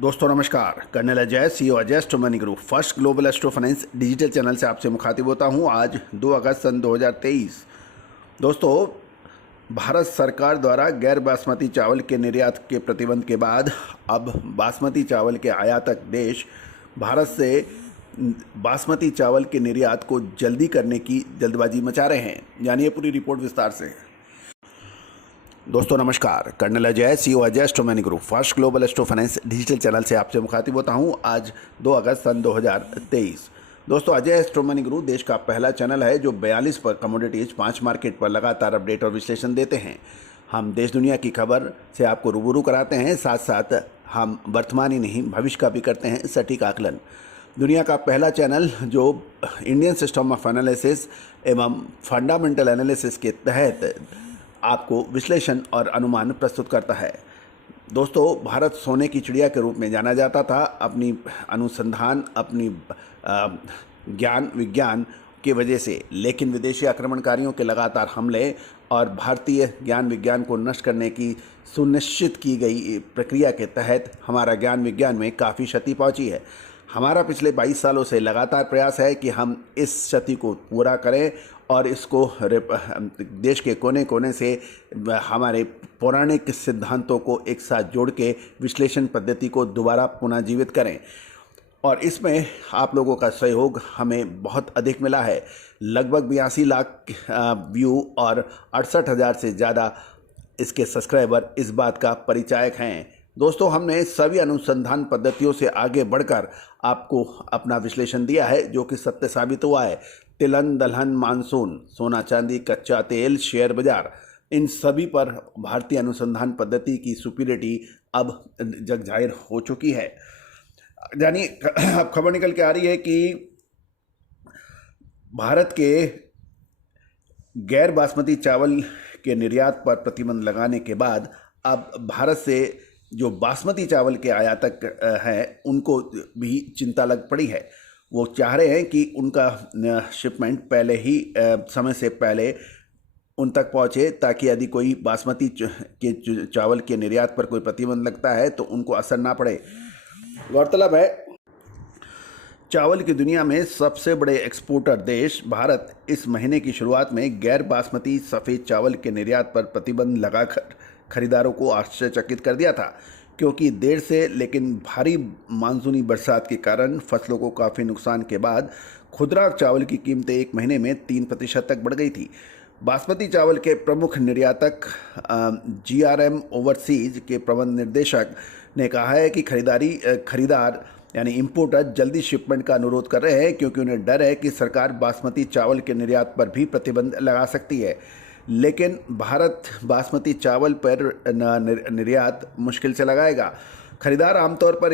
दोस्तों नमस्कार। Colonel Ajay, CEO Ajay astro money group first global astro finance digital channel से आपसे मुखातिब होता हूं। आज 2 अगस्त सन 2023। दोस्तों, भारत सरकार द्वारा गैर बासमती चावल के निर्यात के प्रतिबंध के बाद अब बासमती चावल के आयातक देश भारत से बासमती चावल के निर्यात को जल्दी करने की जल्दबाजी मचा रहे हैं। जानिए पूरी रिपोर्ट विस्तार से। दोस्तों नमस्कार। Colonel Ajay, CEO Ajay astro money group first global astro finance digital channel से आपसे मुखातिब होता हूं। आज 2 अगस्त सन 2023। दोस्तों, अजय एस्ट्रो मनी ग्रुप देश का पहला चैनल है जो 42 पर कमोडिटीज 5 मार्केट पर लगातार अपडेट और विश्लेषण देते हैं। हम देश दुनिया की खबर से आपको रूबरू कराते हैं, साथ साथ हम वर्तमान ही नहीं भविष्य का भी करते हैं सटीक आकलन। दुनिया का पहला चैनल जो इंडियन सिस्टम ऑफ एनालिसिस एवं फंडामेंटल एनालिसिस के तहत आपको विश्लेषण और अनुमान प्रस्तुत करता है। दोस्तों, भारत सोने की चिड़िया के रूप में जाना जाता था अपनी अनुसंधान, अपनी ज्ञान विज्ञान की वजह से, लेकिन विदेशी आक्रमणकारियों के लगातार हमले और भारतीय ज्ञान विज्ञान को नष्ट करने की सुनिश्चित की गई प्रक्रिया के तहत हमारा ज्ञान विज्ञान में काफ़ी क्षति पहुंची है। हमारा पिछले 22 सालों से लगातार प्रयास है कि हम इस क्षति को पूरा करें और इसको देश के कोने कोने से हमारे पौराणिक सिद्धांतों को एक साथ जोड़ के विश्लेषण पद्धति को दोबारा पुनः जीवित करें। और इसमें आप लोगों का सहयोग हमें बहुत अधिक मिला है। लगभग 82 लाख व्यू और 68,000 से ज़्यादा इसके सब्सक्राइबर इस बात का परिचायक हैं। दोस्तों, हमने सभी अनुसंधान पद्धतियों से आगे बढ़कर आपको अपना विश्लेषण दिया है जो कि सत्य साबित हुआ है। तिलहन, दलहन, मानसून, सोना चांदी, कच्चा तेल, शेयर बाजार, इन सभी पर भारतीय अनुसंधान पद्धति की सुपीरियरिटी अब जग जाहिर हो चुकी है। यानी अब खबर निकल के आ रही है कि भारत के गैर बासमती चावल के निर्यात पर प्रतिबंध लगाने के बाद अब भारत से जो बासमती चावल के आयातक हैं उनको भी चिंता लग पड़ी है। वो चाह रहे हैं कि उनका शिपमेंट पहले ही समय से पहले उन तक पहुंचे, ताकि यदि कोई बासमती के चावल के निर्यात पर कोई प्रतिबंध लगता है तो उनको असर ना पड़े। गौरतलब है, चावल की दुनिया में सबसे बड़े एक्सपोर्टर देश भारत इस महीने की शुरुआत में गैर बासमती सफ़ेद चावल के निर्यात पर प्रतिबंध लगाकर खरीदारों को आश्चर्यचकित कर दिया था, क्योंकि देर से लेकिन भारी मानसूनी बरसात के कारण फसलों को काफ़ी नुकसान के बाद खुदरा चावल की कीमतें एक महीने में 3% तक बढ़ गई थी। बासमती चावल के प्रमुख निर्यातक GRM ओवरसीज के प्रबंध निर्देशक ने कहा है कि खरीदार यानी इम्पोर्टर जल्दी शिपमेंट का अनुरोध कर रहे हैं, क्योंकि उन्हें डर है कि सरकार बासमती चावल के निर्यात पर भी प्रतिबंध लगा सकती है। लेकिन भारत बासमती चावल पर निर्यात मुश्किल से लगाएगा। खरीदार आमतौर पर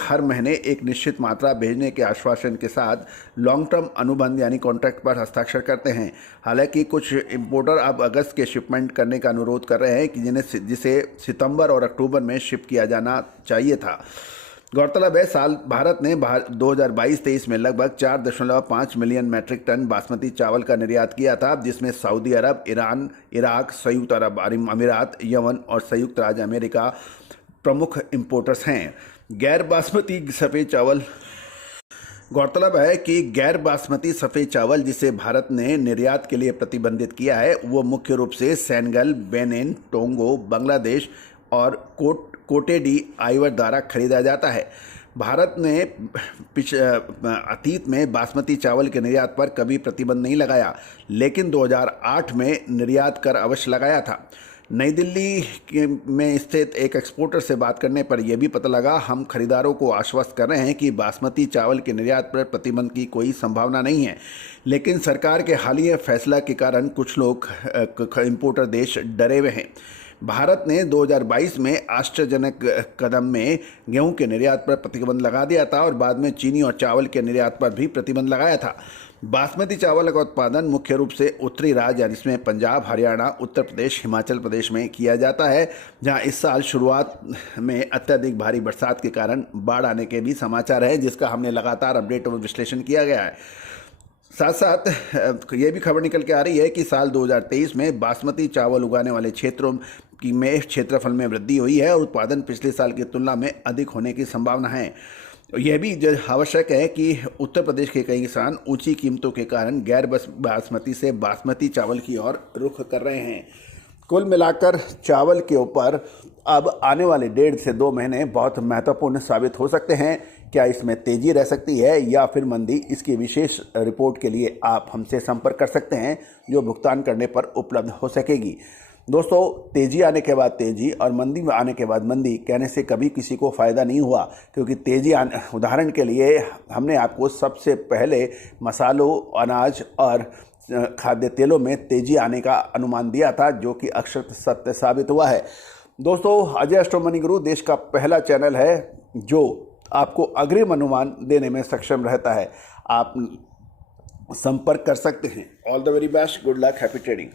हर महीने एक निश्चित मात्रा भेजने के आश्वासन के साथ लॉन्ग टर्म अनुबंध यानी कॉन्ट्रैक्ट पर हस्ताक्षर करते हैं। हालांकि कुछ इंपोर्टर अब अगस्त के शिपमेंट करने का अनुरोध कर रहे हैं कि जिसे सितंबर और अक्टूबर में शिप किया जाना चाहिए था। गौरतलब है, भारत ने 2022-23 में लगभग 4.5 मिलियन मैट्रिक टन बासमती चावल का निर्यात किया था, जिसमें सऊदी अरब, ईरान, इराक, संयुक्त अरब अमीरात, यमन और संयुक्त राज्य अमेरिका प्रमुख इंपोर्टर्स हैं। गैर बासमती सफ़ेद चावल गौरतलब है कि गैर बासमती सफ़ेद चावल जिसे भारत ने निर्यात के लिए प्रतिबंधित किया है वो मुख्य रूप से सेनेगल, बेनिन, टोंगो, बांग्लादेश और कोटे डी आइवर द्वारा खरीदा जाता है। भारत ने अतीत में बासमती चावल के निर्यात पर कभी प्रतिबंध नहीं लगाया, लेकिन 2008 में निर्यात कर अवश्य लगाया था। नई दिल्ली में स्थित एक एक्सपोर्टर से बात करने पर यह भी पता लगा, हम खरीदारों को आश्वस्त कर रहे हैं कि बासमती चावल के निर्यात पर प्रतिबंध की कोई संभावना नहीं है, लेकिन सरकार के हालिया फैसला के कारण कुछ लोग इंपोर्टर देश डरे हुए हैं। भारत ने 2022 में आश्चर्यजनक कदम में गेहूं के निर्यात पर प्रतिबंध लगा दिया था और बाद में चीनी और चावल के निर्यात पर भी प्रतिबंध लगाया था। बासमती चावल का उत्पादन मुख्य रूप से उत्तरी राज्य यानी इसमें पंजाब, हरियाणा, उत्तर प्रदेश, हिमाचल प्रदेश में किया जाता है, जहां इस साल शुरुआत में अत्यधिक भारी बरसात के कारण बाढ़ आने के भी समाचार है, जिसका हमने लगातार अपडेट और विश्लेषण किया गया है। साथ साथ ये भी खबर निकल के आ रही है कि साल 2023 में बासमती चावल उगाने वाले क्षेत्रों की में क्षेत्रफल में वृद्धि हुई है और उत्पादन पिछले साल की तुलना में अधिक होने की संभावना है। यह भी आवश्यक है कि उत्तर प्रदेश के कई किसान ऊंची कीमतों के कारण गैर बासमती से बासमती चावल की ओर रुख कर रहे हैं। कुल मिलाकर चावल के ऊपर अब आने वाले 1.5 से 2 महीने बहुत महत्वपूर्ण साबित हो सकते हैं। क्या इसमें तेजी रह सकती है या फिर मंदी? इसकी विशेष रिपोर्ट के लिए आप हमसे संपर्क कर सकते हैं, जो भुगतान करने पर उपलब्ध हो सकेगी। दोस्तों, तेजी आने के बाद तेजी और मंदी में आने के बाद मंदी कहने से कभी किसी को फ़ायदा नहीं हुआ, क्योंकि तेजी उदाहरण के लिए हमने आपको सबसे पहले मसालों, अनाज और खाद्य तेलों में तेजी आने का अनुमान दिया था, जो कि अक्षर सत्य साबित हुआ है। दोस्तों, अजय एस्ट्रो मनी गुरु देश का पहला चैनल है जो आपको अग्रिम अनुमान देने में सक्षम रहता है। आप संपर्क कर सकते हैं। All the very best, good luck, happy trading.